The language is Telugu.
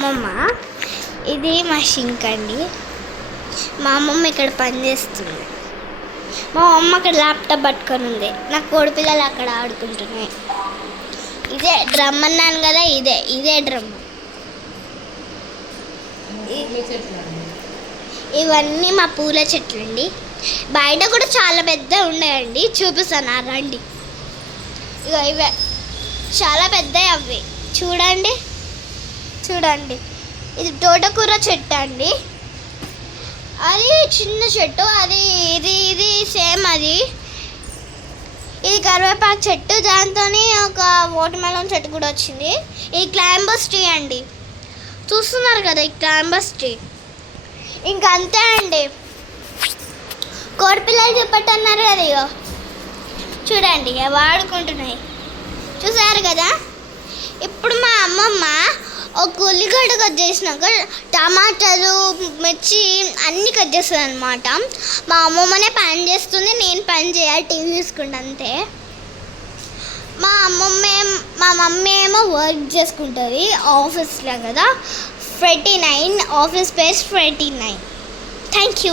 అమ్మమ్మ. ఇది మా షింక్ అండి. మా అమ్మమ్మ ఇక్కడ పనిచేస్తుంది. మా అమ్మ అక్కడ ల్యాప్టాప్ పట్టుకొని ఉంది. నా కోడి పిల్లలు అక్కడ ఆడుకుంటున్నాయి. ఇదే డ్రమ్ అన్నాను కదా, ఇదే డ్రమ్. ఇవన్నీ మా పూల చెట్లు అండి. బయట కూడా చాలా పెద్ద ఉన్నాయండి, చూపిస్తాను రండి. ఇక ఇవే చాలా పెద్దవి అవి చూడండి. ఇది తోటకూర చెట్టు అండి. అది చిన్న చెట్టు, అది ఇది సేమ్. ఇది కరివేపాకు చెట్టు, దాంతో ఒక వాటర్ మెలన్ చెట్టు కూడా వచ్చింది. ఇది క్లైంబర్స్ ట్రీ అండి, చూస్తున్నారు కదా, ఈ క్లైంబర్స్ ట్రీ. ఇంకా అంతే అండి. కోడిపిల్లలు చెప్పట్టన్నారు కదా, ఇగో చూడండి అవి ఆడుకుంటున్నాయి, చూసారు కదా. ఇప్పుడు మా అమ్మమ్మ ఒక ఉల్లిగడ్డ కట్ చేసినాక టమాటాలు, మిర్చి అన్నీ కట్ చేస్తుంది అనమాట. మా అమ్మమ్మనే పని చేస్తుంది, నేను పని చేయాలి, టీవీ చూసుకుంటా అంతే. మా మమ్మీ ఏమో వర్క్ చేసుకుంటుంది ఆఫీస్లో కదా. 49 ఆఫీస్ స్పేస్ 49. Thank you.